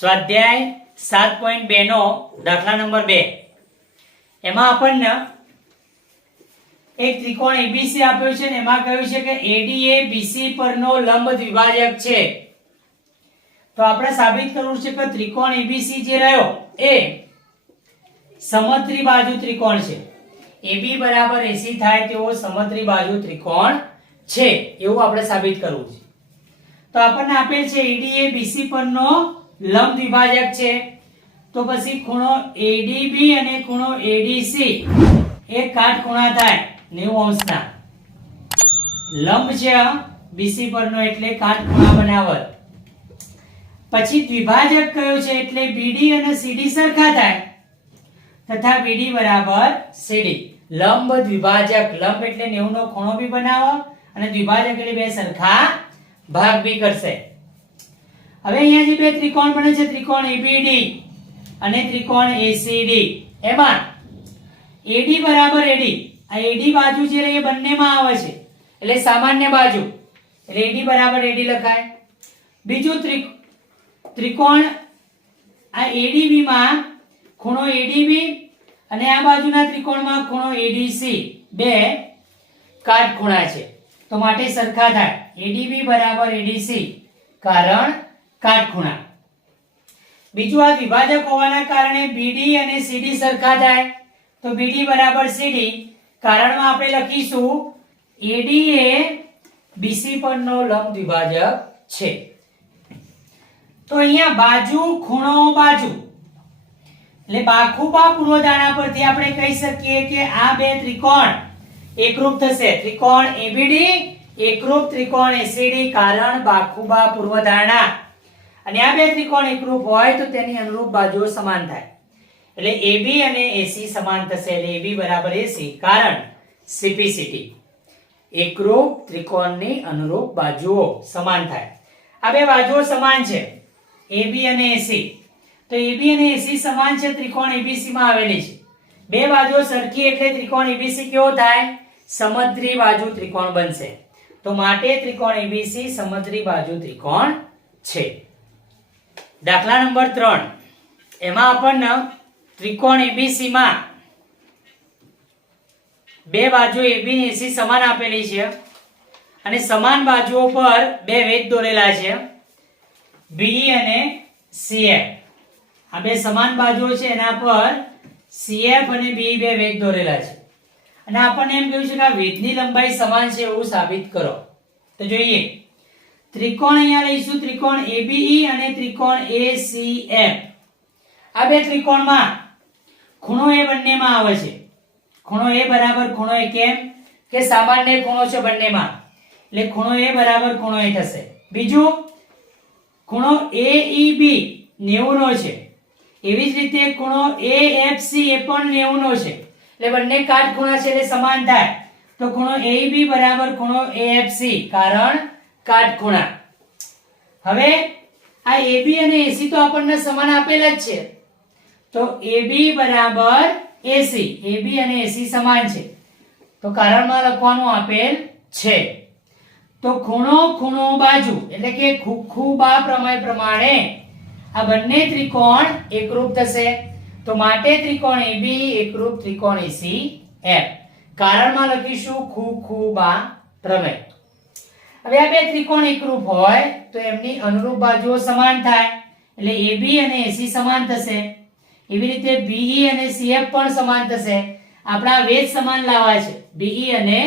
સ્વાધ્યાય સાત પોઈન્ટ બે નો દાખલા નંબર બે. એમાં આપણને એક ત્રિકોણ એબીસી આપ્યો છે ને એમાં કહ્યું છે કે એડી એ બીસી પરનો લંબ દ્વિભાજક છે. તો આપણે સાબિત કરવું છે કે ત્રિકોણ એબીસી જે રહ્યો એ સમત્રી બાજુ ત્રિકોણ છે. એબી બરાબર એસી થાય તેવો સમત્રી બાજુ ત્રિકોણ છે. એવું આપણે સાબિત કરવું છે. તો આપણને આપેલ છે એડી એ બીસી પરનો લંબ દ્વિભાજક છે. તો પછી ખૂણો ADB અને ખૂણો ADC એ કાટખૂણા થાય 90 અંશના. લંબ છે બીસી પરનો એટલે કાટખૂણા બનાવત પછી દ્વિભાજક કયો છે એટલે BD અને CD સરખા થાય. તથા BD બરાબર CD લંબ દ્વિભાજક, લંબ એટલે 90 નો ખૂણો બી બનાવો અને દ્વિભાજક એટલે બે સરખા ભાગ બી કરશે. હવે અહીંયા જે બે ત્રિકોણ બને છે, ત્રિકોણ એબીડી અને ત્રિકોણ એસીડી એમાં એડી બરાબર એડી આ એડી બાજુ જે રહી એ બંનેમાં આવે છે. એટલે સામાન્ય બાજુ. એટલે એડી બરાબર એડી લખાય. બીજું ત્રિ, ત્રિકોણ આ એડીબી માં ખૂણો એડીબી અને આ બાજુના ત્રિકોણમાં ખૂણો એડીસી બે કાટખૂણા છે. તો માટે સરખા થાય. એડીબી બરાબર એડીસી કારણ કાટખૂણા. બીજું, આ વિભાજક હોવાના કારણે બીડી અને સીડી સરખા થાય. તો બીડી બરાબર સીડી કારણમાં આપણે લખીશું એડી એ બીસી પરનો લંબ વિભાજક છે. તો અહીંયા બાજુ, ખૂણો બાજુ. એટલે બાખુબા પૂર્વધારણા પરથી આપણે કહી શકીએ કે આ બે ત્રિકોણ એકરૂપ થશે. ત્રિકોણ એબીડી એકરૂપ ત્રિકોણ એસીડી કારણ બાખુબા પૂર્વધારણા. અને આ બે ત્રિકોણ એકરૂપ હોય તો તેની અનુરૂપ બાજુઓ સમાન થાય. એટલે AB અને AC સમાન થશે. એટલે AB બરાબર AC કારણ CPCT એકરૂપ ત્રિકોણની અનુરૂપ બાજુઓ સમાન થાય. આ બે બાજુઓ સમાન છે. AB અને AC તો AB અને AC સમાન છે, ત્રિકોણ ABC માં આવેલી છે. બે બાજુઓ સરખી એટલે ત્રિકોણ ABC કેવો થાય? સમદ્રી બાજુ ત્રિકોણ બનશે. તો માટે ત્રિકોણ ABC સમદ્રી બાજુ ત્રિકોણ છે. દાખલા નંબર ત્રણ. એમાં આપણને ત્રિકોણ એબીસીમાં બે બાજુ એબી એસી સમાન આપેલી છે અને સમાન બાજુઓ પર બે વેધ દોરેલા છે. બી અને સીએફ આ બે સમાન બાજુઓ છે, એના પર સીએફ અને બી બે વેધ દોરેલા છે. અને આપણને એમ કહ્યું છે કે આ વેધની લંબાઈ સમાન છે એવું સાબિત કરો. તો જોઈએ. ત્રિકોણ અહીંયા લઈશું. ત્રિકોણ ABE અને ત્રિકોણ ACF આ બે ત્રિકોણમાં ખૂણો એ બંનેમાં આવે છે. ખૂણો એ બરાબર ખૂણો એ કેમ? કે સામાન્ય ખૂણો છે બંનેમાં. એટલે ખૂણો એ બરાબર ખૂણો એ થશે. બીજું, ખૂણો AEB 90 નો છે. એવી જ રીતે ખૂણો AFC એ પણ 90 નો છે. એટલે બંને કાટખૂણા છે એટલે સમાન થાય. તો ખૂણો AEB બરાબર ખૂણો AFC કારણ કાટખૂણા. હવે આ AB અને AC તો આપણને સમાન આપેલા જ છે. તો AB બરાબર AC. AB અને AC સમાન છે. તો કારણમાં લખવાનું આપેલ છે. તો ખૂણો ખૂણો બાજુ, એટલે કે ખૂખુબા પ્રમેય પ્રમાણે આ બંને ત્રિકોણ એકરૂપ થશે. તો માટે ત્રિકોણ AB, એકરૂપ ત્રિકોણ AC F. કારણમાં લખીશું ખૂખુબા પ્રમેય. હવે આ બે ત્રિકોણ એકરૂપ હોય, તો એમની અનુરૂપ બાજુઓ સમાન થાય. એટલે AB અને AC સમાન થશે. એવી રીતે BE અને CF પણ સમાન થશે. આપણા વેધ સમાન લાવવા છે. BE અને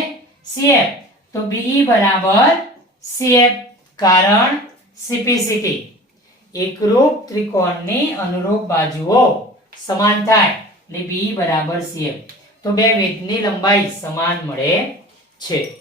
CF તો BE બરાબર CF કારણ CPCT એકરૂપ ત્રિકોણની અનુરૂપ બાજુઓ સમાન થાય. એટલે BE બરાબર CF તો બે વેધની લંબાઈ સમાન મળે છે.